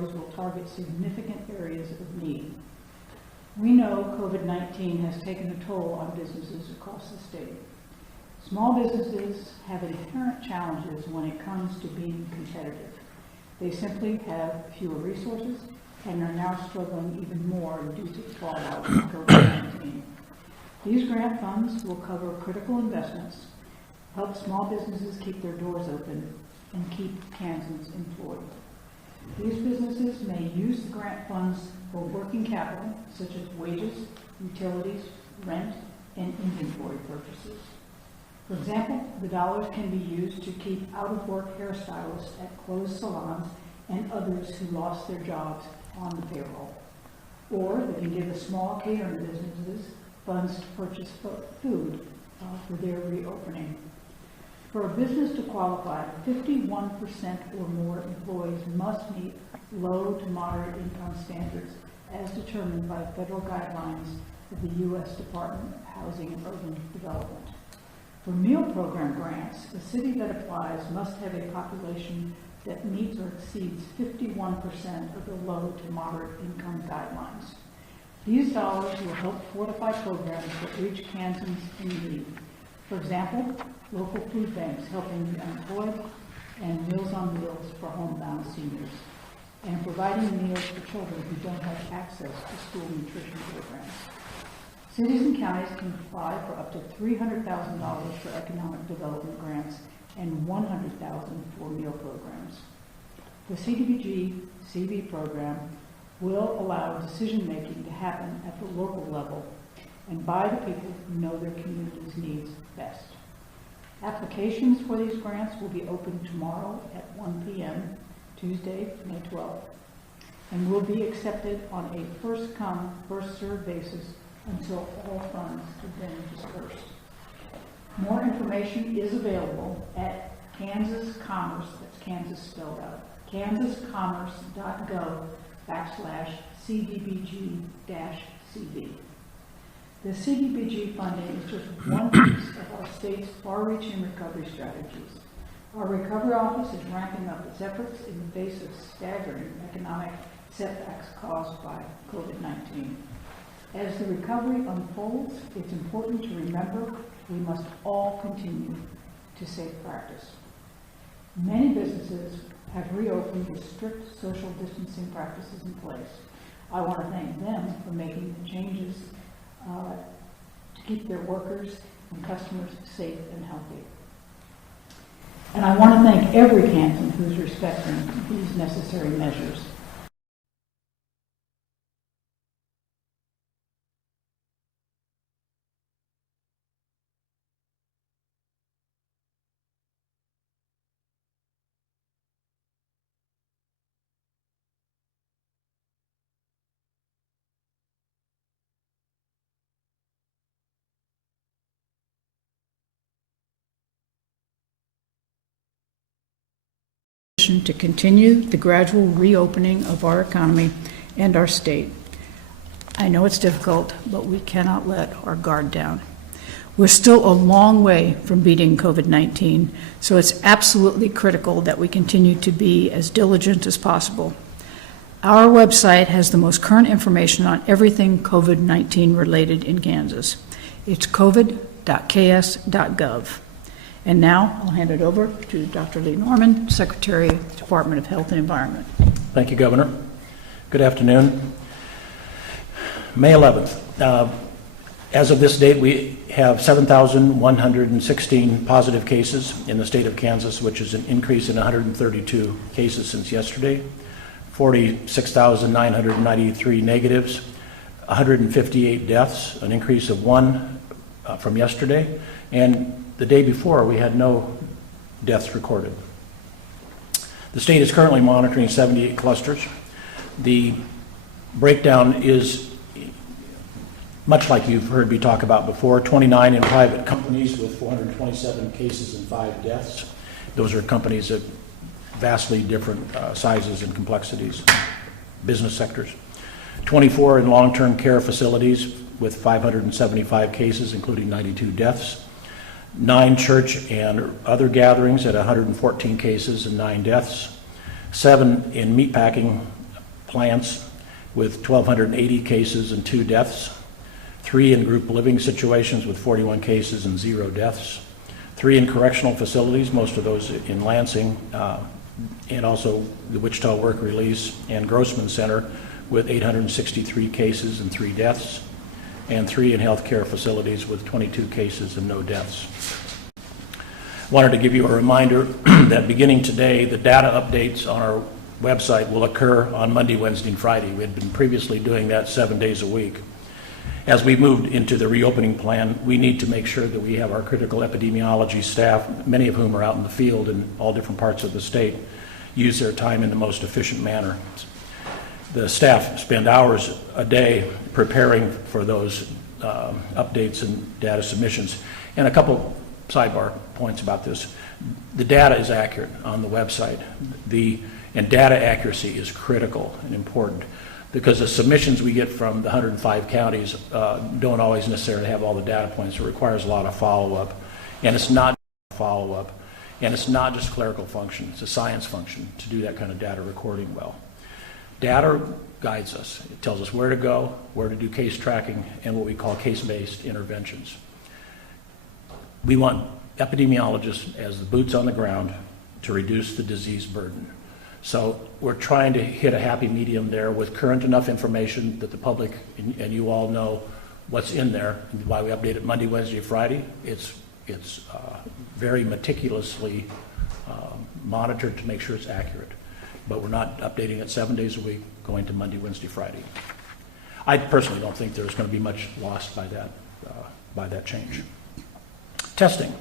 categories will target significant areas of need. We know COVID-19 has taken a toll on businesses across the state. Small businesses have inherent challenges when it comes to being competitive. They simply have fewer resources and are now struggling even more due to the fallout of COVID-19. These grant funds will cover critical investments, help small businesses keep their doors open, and keep Kansans employed. These businesses may use the grant funds for working capital, such as wages, utilities, rent, and inventory purchases. For example, the dollars can be used to keep out-of-work hairstylists at closed salons and others who lost their jobs on the payroll. Or they can give the small catering businesses funds to purchase food for their reopening. For a business to qualify, 51% or more employees must meet low to moderate income standards as determined by federal guidelines of the U.S. Department of Housing and Urban Development. For meal program grants, the city that applies must have a population that meets or exceeds 51% of the low to moderate income guidelines. These dollars will help fortify programs that reach Kansans in need. For example, local food banks helping the unemployed, and Meals on Wheels for homebound seniors, and providing meals for children who don't have access to school nutrition programs. Cities and counties can apply for up to $300,000 for economic development grants and $100,000 for meal programs. The CDBG-CV program will allow decision-making to happen at the local level and by the people who know their community's needs best. Applications for these grants will be open tomorrow at 1 p.m., Tuesday, May 12th, and will be accepted on a first-come, first-served basis until all funds have been dispersed. More information is available at Kansas Commerce, that's Kansas spelled out, kansascommerce.gov/CDBG-CV. The CDBG funding is just one piece of our state's far-reaching recovery strategies. Our recovery office is ramping up its efforts in the face of staggering economic setbacks caused by COVID-19. As the recovery unfolds, it's important to remember we must all continue to safe practice. Many businesses have reopened with strict social distancing practices in place. I want to thank them for making the changes to keep their workers and customers safe and healthy. And I want to thank every Kansan who's respecting these necessary measures. To continue the gradual reopening of our economy and our state. I know it's difficult, but we cannot let our guard down. We're still a long way from beating COVID-19, so it's absolutely critical that we continue to be as diligent as possible. Our website has the most current information on everything COVID-19 related in Kansas. It's covid.ks.gov. And now I'll hand it over to Dr. Lee Norman, Secretary of the Department of Health and Environment. Thank you, Governor. Good afternoon. May 11th. As of this date, we have 7,116 positive cases in the state of Kansas, which is an increase in 132 cases since yesterday, 46,993 negatives, 158 deaths, an increase of 1 from yesterday, and the day before, we had no deaths recorded. The state is currently monitoring 78 clusters. The breakdown is much like you've heard me talk about before, 29 in private companies with 427 cases and 5 deaths. Those are companies of vastly different sizes and complexities, business sectors. 24 in long-term care facilities with 575 cases, including 92 deaths. 9 church and other gatherings at 114 cases and 9 deaths. 7 in meatpacking plants with 1,280 cases and 2 deaths, 3 in group living situations with 41 cases and 0 deaths, 3 in correctional facilities, most of those in Lansing, and also the Wichita Work Release and Grossman Center with 863 cases and 3 deaths, and 3 in healthcare facilities with 22 cases and no deaths. Wanted to give you a reminder that beginning today, the data updates on our website will occur on Monday, Wednesday, and Friday. We had been previously doing that 7 days a week. As we moved into the reopening plan, we need to make sure that we have our critical epidemiology staff, many of whom are out in the field in all different parts of the state, use their time in the most efficient manner. The staff spend hours a day preparing for those updates and data submissions. And a couple sidebar points about this. The data is accurate on the website. And data accuracy is critical and important, because the submissions we get from the 105 counties don't always necessarily have all the data points. It requires a lot of follow-up, and it's not follow-up, and it's not just clerical function. It's a science function to do that kind of data recording well. Data guides us. It tells us where to go, where to do case tracking, and what we call case-based interventions. We want epidemiologists as the boots on the ground to reduce the disease burden. So we're trying to hit a happy medium there with current enough information that the public and you all know what's in there. And why we update it Monday, Wednesday, Friday. It's very meticulously monitored to make sure it's accurate. But we're not updating it 7 days a week, going to Monday, Wednesday, Friday. I personally don't think there's going to be much lost by that change. Testing.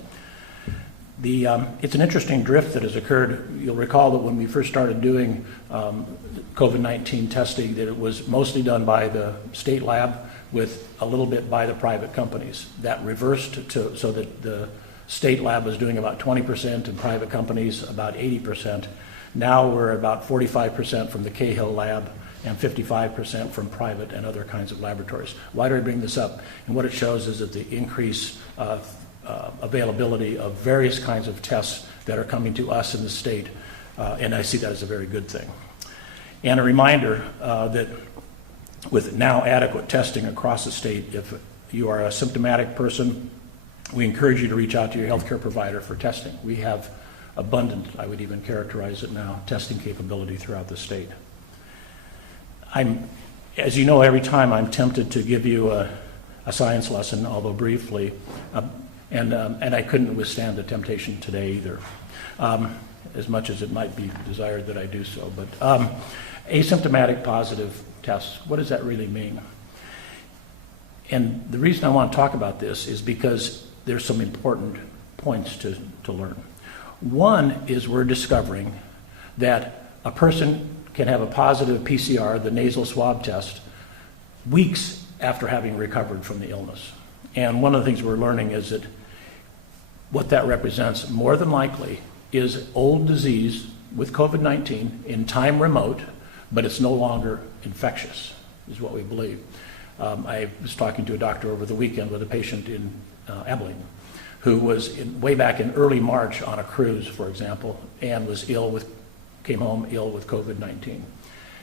It's an interesting drift that has occurred. You'll recall that when we first started doing COVID-19 testing, that it was mostly done by the state lab with a little bit by the private companies. That reversed so that the state lab was doing about 20% and private companies about 80%. Now we're about 45% from the Cahill lab and 55% from private and other kinds of laboratories. Why do I bring this up? And what it shows is that the increase of availability of various kinds of tests that are coming to us in the state, and I see that as a very good thing. And a reminder that with now adequate testing across the state, if you are a symptomatic person, we encourage you to reach out to your healthcare provider for testing. We have abundant, I would even characterize it now, testing capability throughout the state. As you know, every time I'm tempted to give you a science lesson, although briefly, and I couldn't withstand the temptation today either, as much as it might be desired that I do so. But asymptomatic positive tests, what does that really mean? And the reason I want to talk about this is because there's some important points to learn. One is we're discovering that a person can have a positive PCR, the nasal swab test, weeks after having recovered from the illness. And one of the things we're learning is that what that represents, more than likely, is old disease with COVID-19 in time remote, but it's no longer infectious, is what we believe. I was talking to a doctor over the weekend with a patient in Abilene who was way back in early March on a cruise, for example, and was came home ill with COVID-19.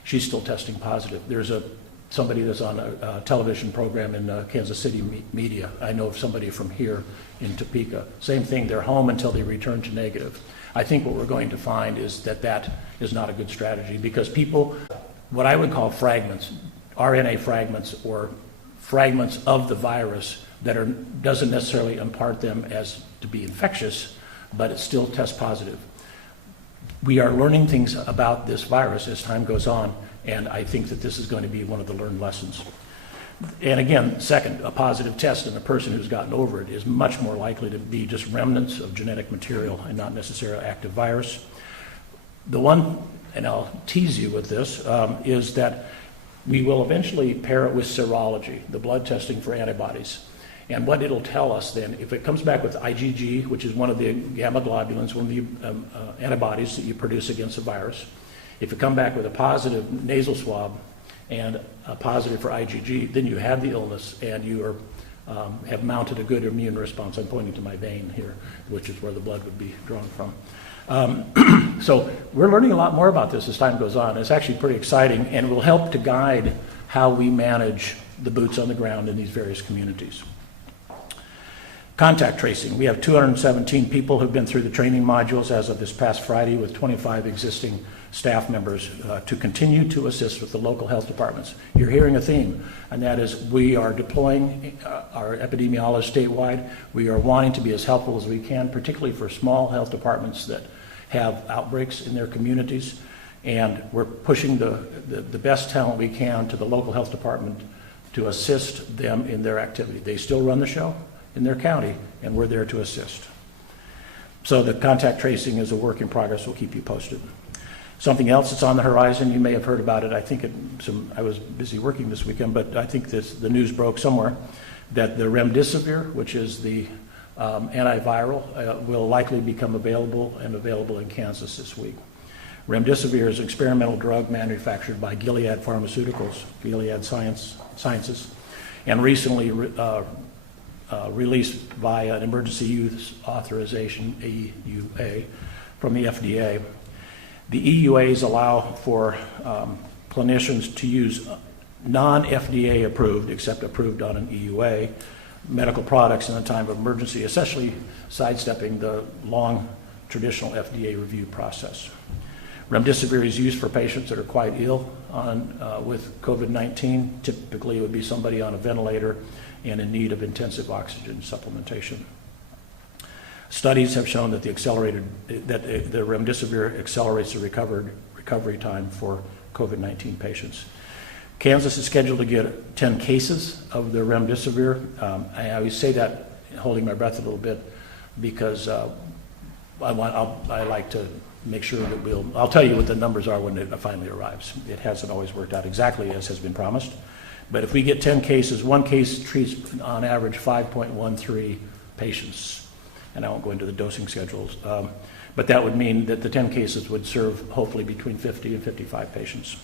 She's still testing positive. There's somebody that's on a television program in Kansas City media. I know of somebody from here in Topeka. Same thing, they're home until they return to negative. I think what we're going to find is that is not a good strategy, because people, what I would call fragments, RNA fragments or fragments of the virus that doesn't necessarily impart them as to be infectious, but it still tests positive. We are learning things about this virus as time goes on, and I think that this is going to be one of the learned lessons. And again, second, a positive test in a person who's gotten over it is much more likely to be just remnants of genetic material and not necessarily active virus. The one, and I'll tease you with this, is that we will eventually pair it with serology, the blood testing for antibodies. And what it'll tell us then, if it comes back with IgG, which is one of the gamma globulins, one of the antibodies that you produce against the virus, if it come back with a positive nasal swab and a positive for IgG, then you have the illness and you have mounted a good immune response. I'm pointing to my vein here, which is where the blood would be drawn from. So we're learning a lot more about this as time goes on. It's actually pretty exciting and will help to guide how we manage the boots on the ground in these various communities. Contact tracing. We have 217 people who've been through the training modules as of this past Friday, with 25 existing staff members to continue to assist with the local health departments. You're hearing a theme, and that is we are deploying our epidemiologists statewide. We are wanting to be as helpful as we can, particularly for small health departments that have outbreaks in their communities. And we're pushing the best talent we can to the local health department to assist them in their activity. They still run the show in their county, and we're there to assist. So the contact tracing is a work in progress. We'll keep you posted. Something else that's on the horizon, you may have heard about it. I think I was busy working this weekend, but I think the news broke somewhere that the remdesivir, which is the antiviral, will likely become available in Kansas this week. Remdesivir is an experimental drug manufactured by Gilead Pharmaceuticals, Gilead Sciences, and recently released via an emergency use authorization, EUA, from the FDA. The EUAs allow for clinicians to use non-FDA approved, except approved on an EUA, medical products in a time of emergency, essentially sidestepping the long traditional FDA review process. Remdesivir is used for patients that are quite ill with COVID-19. Typically, it would be somebody on a ventilator and in need of intensive oxygen supplementation. Studies have shown that the remdesivir accelerates the recovery time for COVID-19 patients. Kansas is scheduled to get 10 cases of the remdesivir. I always say that holding my breath a little bit because I like to make sure that I'll tell you what the numbers are when it finally arrives. It hasn't always worked out exactly as has been promised. But if we get 10 cases, one case treats on average 5.13 patients. And I won't go into the dosing schedules. But that would mean that the 10 cases would serve hopefully between 50 and 55 patients.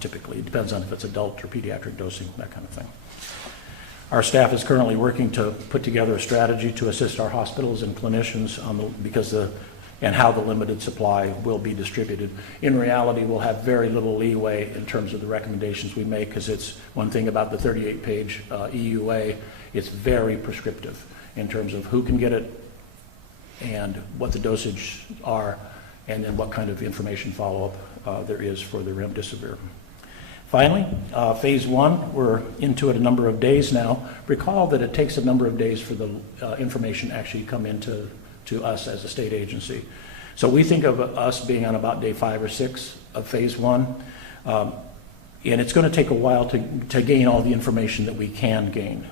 Typically, it depends on if it's adult or pediatric dosing, that kind of thing. Our staff is currently working to put together a strategy to assist our hospitals and clinicians and how the limited supply will be distributed. In reality, we'll have very little leeway in terms of the recommendations we make, because it's one thing about the 38-page EUA, it's very prescriptive in terms of who can get it and what the dosage are, and then what kind of information follow-up there is for the remdesivir. Finally, phase one, we're into it a number of days now. Recall that it takes a number of days for the information actually come into us as a state agency. So we think of us being on about day 5 or 6 of phase one, and it's going to take a while to gain all the information that we can gain.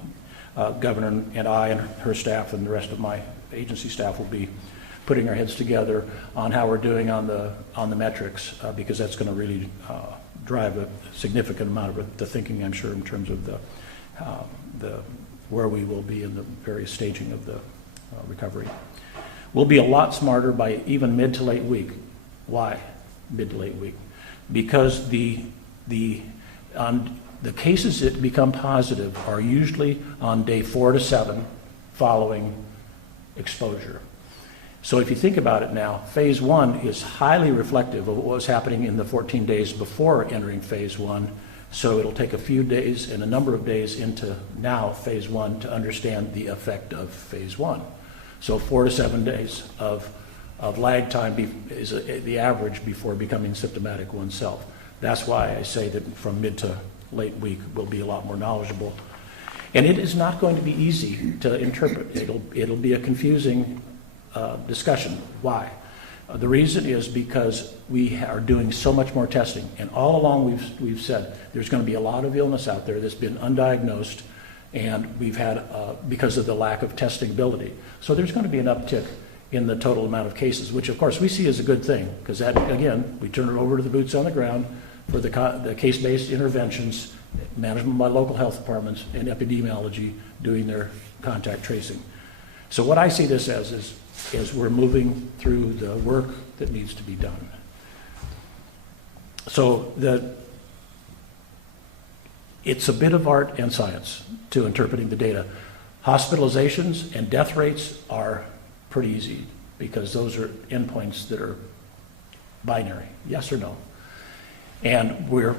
Governor and I and her staff and the rest of my agency staff will be putting our heads together on how we're doing on the metrics, because that's going to really drive a significant amount of the thinking, I'm sure, in terms of the where we will be in the various staging of the recovery. We'll be a lot smarter by even mid to late week. Why mid to late week? Because the cases that become positive are usually on day 4 to 7 following exposure. So if you think about it now, phase one is highly reflective of what was happening in the 14 days before entering phase one. So it'll take a few days and a number of days into now phase one to understand the effect of phase one. So 4 to 7 days of lag time is the average before becoming symptomatic oneself. That's why I say that from mid to late week we'll be a lot more knowledgeable. And it is not going to be easy to interpret. It'll be a confusing discussion. Why? The reason is because we are doing so much more testing. And all along we've said there's going to be a lot of illness out there that's been undiagnosed, and we've had because of the lack of testing ability. So there's going to be an uptick in the total amount of cases, which of course we see as a good thing, because that, again, we turn it over to the boots on the ground for the case-based interventions, management by local health departments, and epidemiology doing their contact tracing. So what I see this as is we're moving through the work that needs to be done. So it's a bit of art and science to interpreting the data. Hospitalizations and death rates are pretty easy because those are endpoints that are binary, yes or no. And we're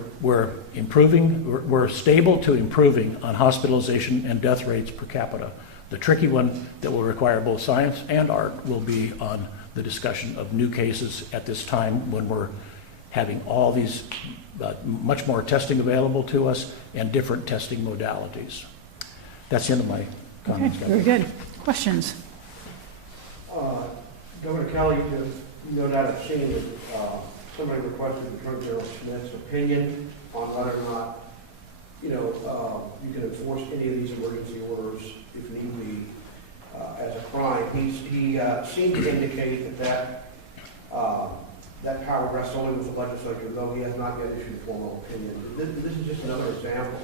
improving, we're stable to improving on hospitalization and death rates per capita. The tricky one that will require both science and art will be on the discussion of new cases at this time when we're having all these much more testing available to us and different testing modalities. That's the end of my comments. Okay, very good. Questions? Governor Kelly, you no doubt have seen that somebody requested Attorney General Schmidt's opinion on whether or not, you can enforce any of these emergency orders if need be as a crime. He seemed to indicate that power rests only with the legislature, though he has not yet issued a formal opinion. This is just another example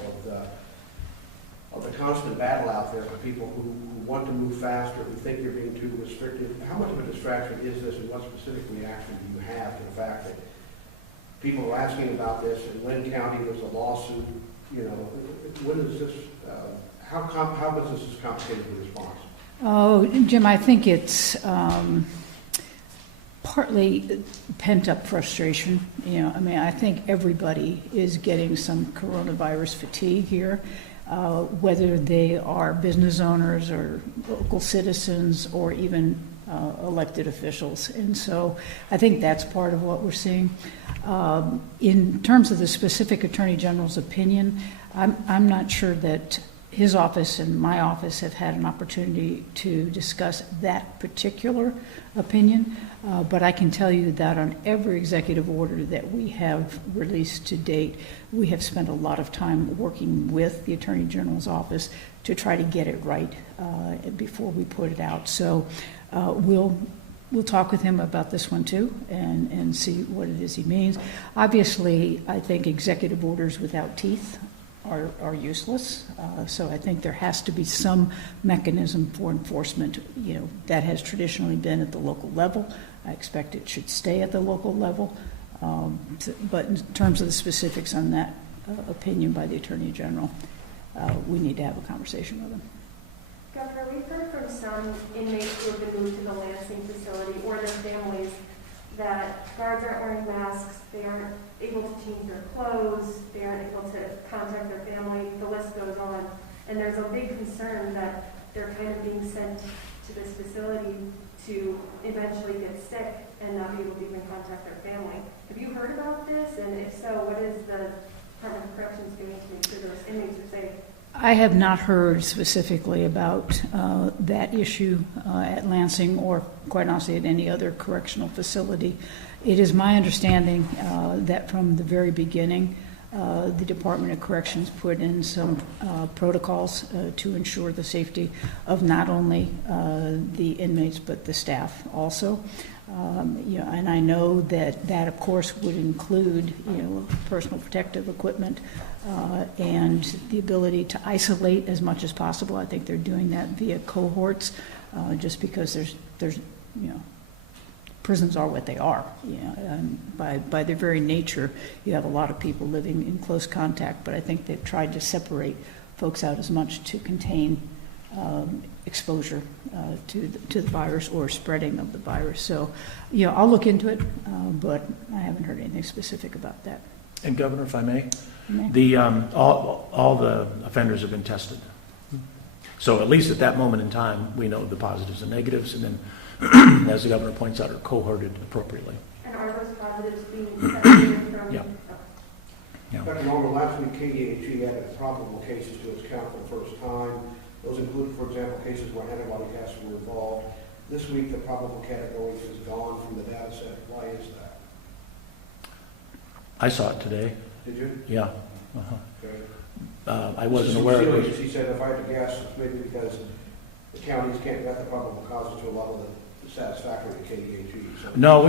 of the constant battle out there for people who want to move faster, who think you're being too restrictive. How much of a distraction is this, and what specific reaction do you have to the fact that people are asking about this? In Lynn County, there's a lawsuit. When is this? How does this complicate the response? Oh, Jim, I think it's partly pent-up frustration. I think everybody is getting some coronavirus fatigue here, whether they are business owners or local citizens or even elected officials. And so I think that's part of what we're seeing. In terms of the specific Attorney General's opinion, I'm not sure that his office and my office have had an opportunity to discuss that particular opinion, but I can tell you that on every executive order that we have released to date, we have spent a lot of time working with the Attorney General's office to try to get it right before we put it out. So we'll talk with him about this one too and see what it is he means. Obviously, I think executive orders without teeth are useless. So I think there has to be some mechanism for enforcement. That has traditionally been at the local level. I expect it should stay at the local level. But in terms of the specifics on that opinion by the Attorney General, we need to have a conversation with him. Governor, we've heard from some inmates who have been moved to the Lansing facility or their families that guards aren't wearing masks, they aren't able to change their clothes, they aren't able to contact their family, the list goes on. And there's a big concern that they're kind of being sent to this facility to eventually get sick and not be able to even contact their family. Have you heard about this? And if so, what is the Department of Corrections doing to make sure those inmates are safe? I have not heard specifically about that issue at Lansing or, quite honestly, at any other correctional facility. It is my understanding that from the very beginning, the Department of Corrections put in some protocols to ensure the safety of not only the inmates but the staff also. And I know that of course would include personal protective equipment and the ability to isolate as much as possible. I think they're doing that via cohorts, just because there's prisons are what they are. And by their very nature, you have a lot of people living in close contact. But I think they've tried to separate folks out as much to contain exposure to the virus or spreading of the virus. So, I'll look into it, but I haven't heard anything specific about that. And Governor, if I may, Okay. all the offenders have been tested. So at least at that moment in time, we know the positives and negatives, and then, as the governor points out, are cohorted appropriately. And are those positives being separated from? Yeah. Yeah. Dr. Norman, last week KDHE added probable cases to its count for the first time. Those include, for example, cases where antibody tests were involved. This week, the probable category is gone from the data set. Why is that? I saw it today. Did you? Yeah. Uh-huh. Okay. I wasn't aware of it. He said, if I had to guess, it's maybe because the counties can't vet the probable causes to a level that's satisfactory to KDHE. So. No,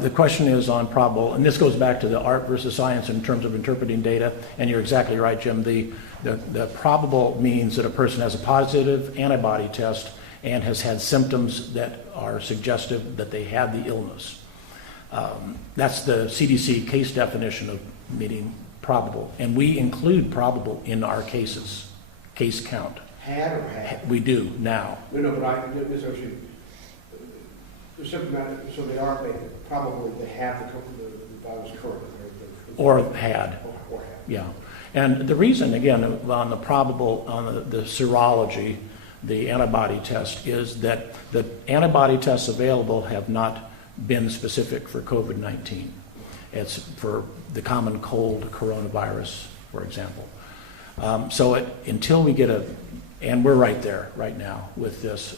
the question is on probable, and this goes back to the art versus science in terms of interpreting data, and you're exactly right, Jim. The probable means that a person has a positive antibody test and has had symptoms that are suggestive that they had the illness. That's the CDC case definition of meaning probable, and we include probable in our cases, case count. Had or had? We do now. No, but They're symptomatic, so they have the virus currently. Or had. Or had. Yeah. And the reason, again, on the serology, the antibody test, is that the antibody tests available have not been specific for COVID-19. It's for the common cold coronavirus, for example. Until we get and we're right there right now with this,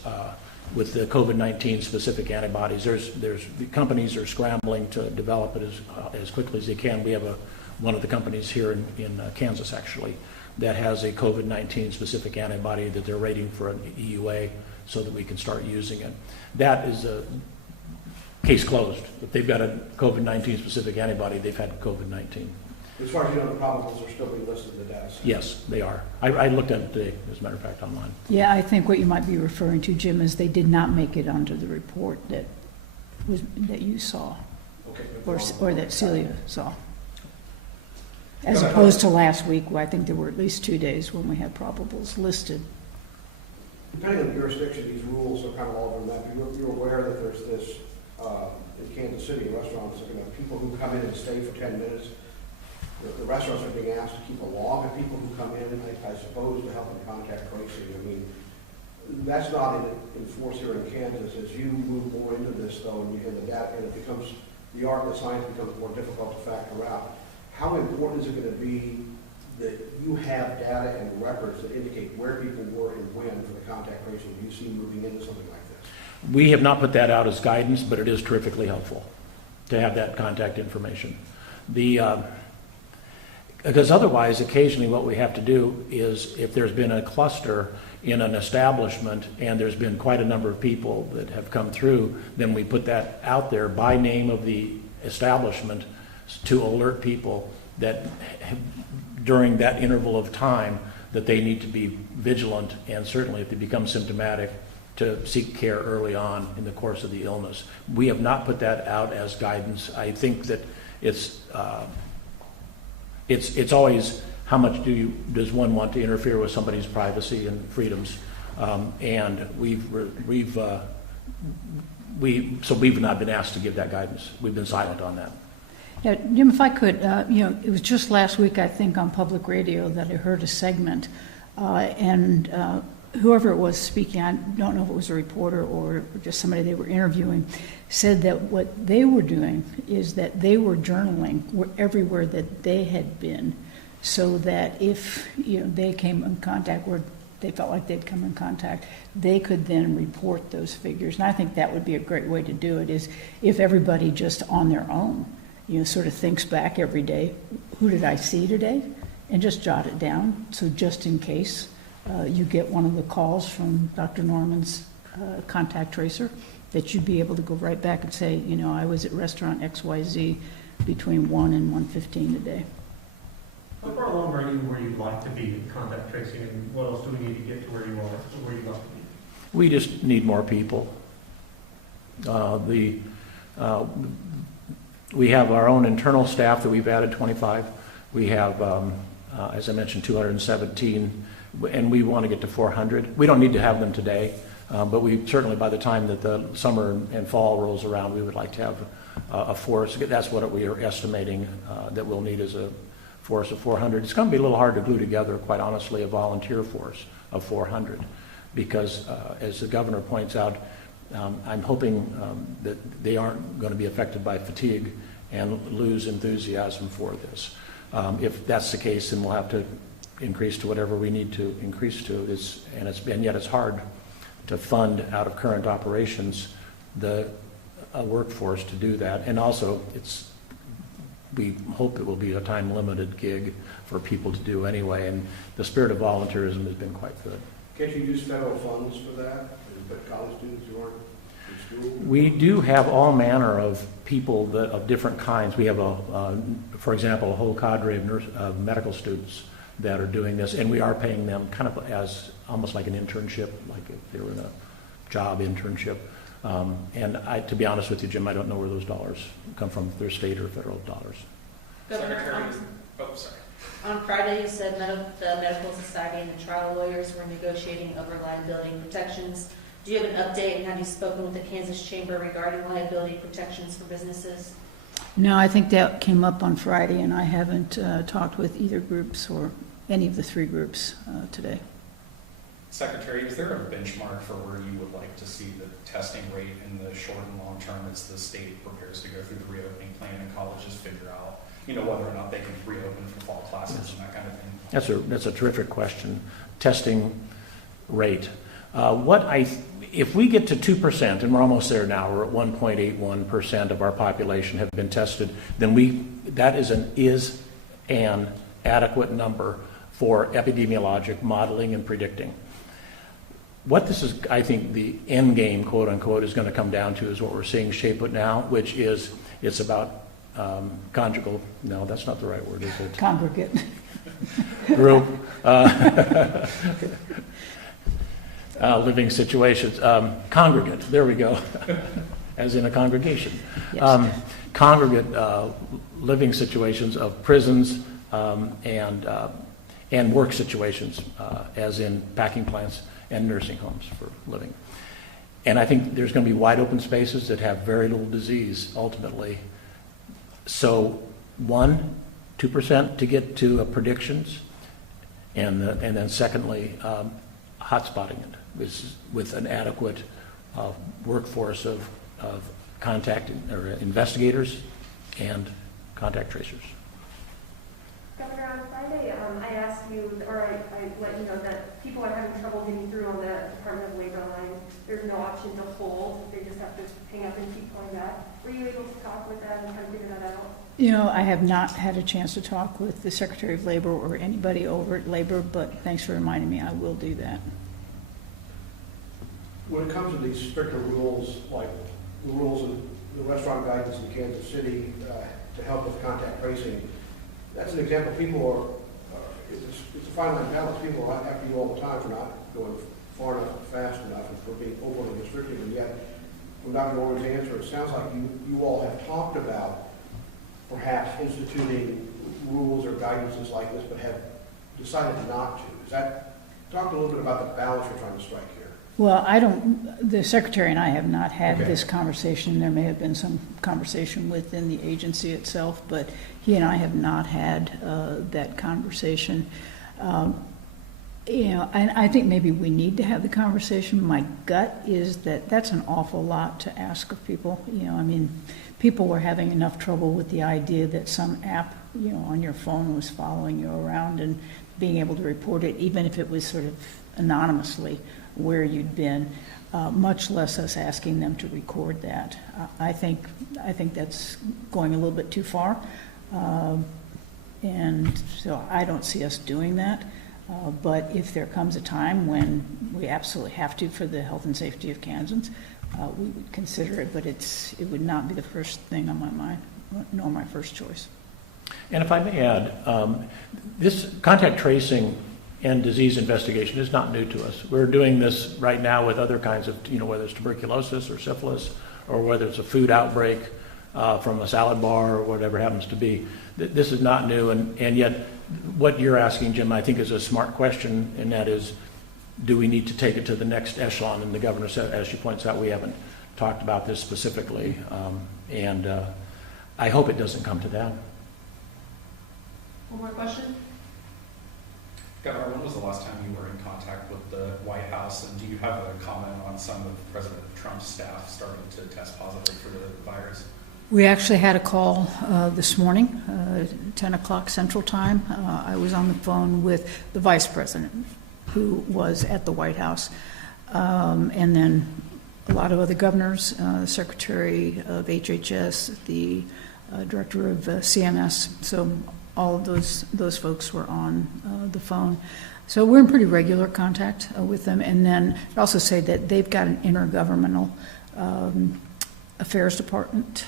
with the COVID-19 specific antibodies. The companies are scrambling to develop it as quickly as they can. We have one of the companies here in Kansas, actually, that has a COVID-19 specific antibody that they're rating for an EUA so that we can start using it. That is a case closed. If they've got a COVID-19 specific antibody, they've had COVID-19. As far as you know, the probables are still being listed in the data set. Yes, they are. I looked at it today, as a matter of fact, online. Yeah, I think what you might be referring to, Jim, is they did not make it onto the report that you saw, Okay. or that Celia saw. As opposed to last week, where I think there were at least 2 days when we had probables listed. Depending on the jurisdiction, these rules are kind of all over the map. You're aware that there's this, in Kansas City, restaurants are going to have people who come in and stay for 10 minutes. The restaurants are being asked to keep a log of people who come in, I suppose, to help in contact tracing. I mean, that's not in force here in Kansas. As you move more into this, though, and the data, and it becomes, the art and the science becomes more difficult to factor out. How important is it going to be that you have data and records that indicate where people were and when for the contact tracing you see moving into something like this? We have not put that out as guidance, but it is terrifically helpful to have that contact information. Because otherwise, occasionally what we have to do is, if there's been a cluster in an establishment and there's been quite a number of people that have come through, then we put that out there by name of the establishment to alert people that during that interval of time that they need to be vigilant, and certainly if they become symptomatic, to seek care early on in the course of the illness. We have not put that out as guidance. I think that it's always how much does one want to interfere with somebody's privacy and freedoms, and we've not been asked to give that guidance. We've been silent on that. Yeah, Jim, if I could, it was just last week, I think, on public radio that I heard a segment, and whoever it was speaking, I don't know if it was a reporter or just somebody they were interviewing, said that what they were doing is that they were journaling everywhere that they had been, so that if they came in contact where they felt like they'd come in contact, they could then report those figures. And I think that would be a great way to do it, is if everybody just on their own, sort of thinks back every day, who did I see today? And just jot it down, so just in case you get one of the calls from Dr. Norman's contact tracer, that you'd be able to go right back and say, I was at restaurant XYZ between 1 and 1:15 today. How far along are you where you'd like to be in contact tracing, and what else do we need to get to where you are, or where you'd like to be? We just need more people. We have our own internal staff that we've added 25. We have, as I mentioned, 217, and we want to get to 400. We don't need to have them today, but we certainly, by the time that the summer and fall rolls around, we would like to have a force. That's what we are estimating that we'll need, as a force of 400. It's going to be a little hard to glue together, quite honestly, a volunteer force of 400, because as the governor points out, I'm hoping that they aren't going to be affected by fatigue and lose enthusiasm for this. If that's the case, then we'll have to increase to whatever we need to increase to. And yet it's hard to fund out of current operations the workforce to do that. And also, we hope it will be a time-limited gig for people to do anyway. And the spirit of volunteerism has been quite good. Can't you use federal funds for that? But college students who aren't in school? We do have all manner of people of different kinds. We have, for example, a whole cadre of medical students that are doing this, and we are paying them kind of as almost like an internship, like if they were in a job internship. And to be honest with you, Jim, I don't know where those dollars come from, if they're state or federal dollars. Governor, on Friday, you said the Medical Society and the trial lawyers were negotiating over liability protections Do you have an update, and have you spoken with the Kansas Chamber regarding liability protections for businesses? No, I think that came up on Friday, and I haven't talked with either groups or any of the three groups today. Secretary, is there a benchmark for where you would like to see the testing rate in the short and long term as the state prepares to go through the reopening plan and colleges figure out, whether or not they can reopen for fall classes and that kind of thing? That's a terrific question. Testing rate. If we get to 2%, and we're almost there now, we're at 1.81% of our population have been tested, then that is an adequate number for epidemiologic modeling and predicting. What this is, I think, the end game, quote unquote, is going to come down to is what we're seeing shape it now, which is it's about conjugal. No, that's not the right word, is it? Congregate. Group. Living situations. Congregate. There we go. As in a congregation. Yes. Congregate living situations of prisons and work situations, as in packing plants and nursing homes for living. And I think there's going to be wide open spaces that have very little disease ultimately. So 2% to get to predictions, and then secondly, hotspotting it with an adequate workforce of contact or investigators and contact tracers. Governor, on Friday, I asked you, or I let you know that people are having trouble getting through on the Department of Labor line. There's no option to hold. They just have to hang up and keep going back. Were you able to talk with them and kind of figure that out? I have not had a chance to talk with the Secretary of Labor or anybody over at Labor, but thanks for reminding me. I will do that. When it comes to these stricter rules, like the rules in the restaurant guidance in Kansas City to help with contact tracing, that's an example. People it's a fine line balance. People are after you all the time for not going far enough and fast enough and for being overly restrictive, and yet, from Dr. Norman's answer, it sounds like you all have talked about perhaps instituting rules or guidances like this, but have decided not to. Talk a little bit about the balance you're trying to strike here. Well, the Secretary and I have not had this conversation. There may have been some conversation within the agency itself, but he and I have not had that conversation. And I think maybe we need to have the conversation. My gut is that that's an awful lot to ask of people. People were having enough trouble with the idea that some app, on your phone was following you around and being able to report it, even if it was sort of anonymously where you'd been, much less us asking them to record that. I think that's going a little bit too far, and so I don't see us doing that. But if there comes a time when we absolutely have to for the health and safety of Kansans, we would consider it, but it would not be the first thing on my mind, nor my first choice. And if I may add, this contact tracing and disease investigation is not new to us. We're doing this right now with other kinds of, whether it's tuberculosis or syphilis, or whether it's a food outbreak from a salad bar or whatever it happens to be. This is not new, and yet what you're asking, Jim, I think is a smart question, and that is, do we need to take it to the next echelon? And the governor said, as she points out, we haven't talked about this specifically, and I hope it doesn't come to that. One more question? Governor, when was the last time you were in contact with the White House, and do you have a comment on some of President Trump's staff starting to test positive for the virus? We actually had a call this morning, 10 o'clock Central Time. I was on the phone with the Vice President, who was at the White House, and then a lot of other governors, the Secretary of HHS, the Director of CMS. So all of those folks were on the phone. So we're in pretty regular contact with them. And then I'd also say that they've got an intergovernmental affairs department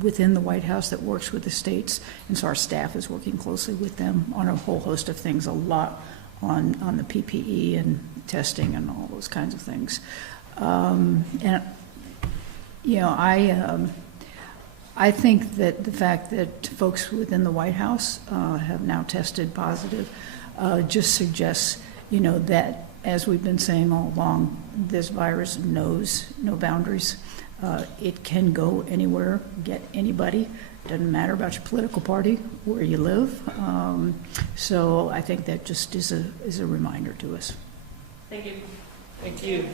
within the White House that works with the states. And so our staff is working closely with them on a whole host of things, a lot on the PPE and testing and all those kinds of things. I think that the fact that folks within the White House have now tested positive just suggests, that as we've been saying all along, this virus knows no boundaries. It can go anywhere, get anybody. Doesn't matter about your political party, where you live. So I think that just is a reminder to us. Thank you. Thank you.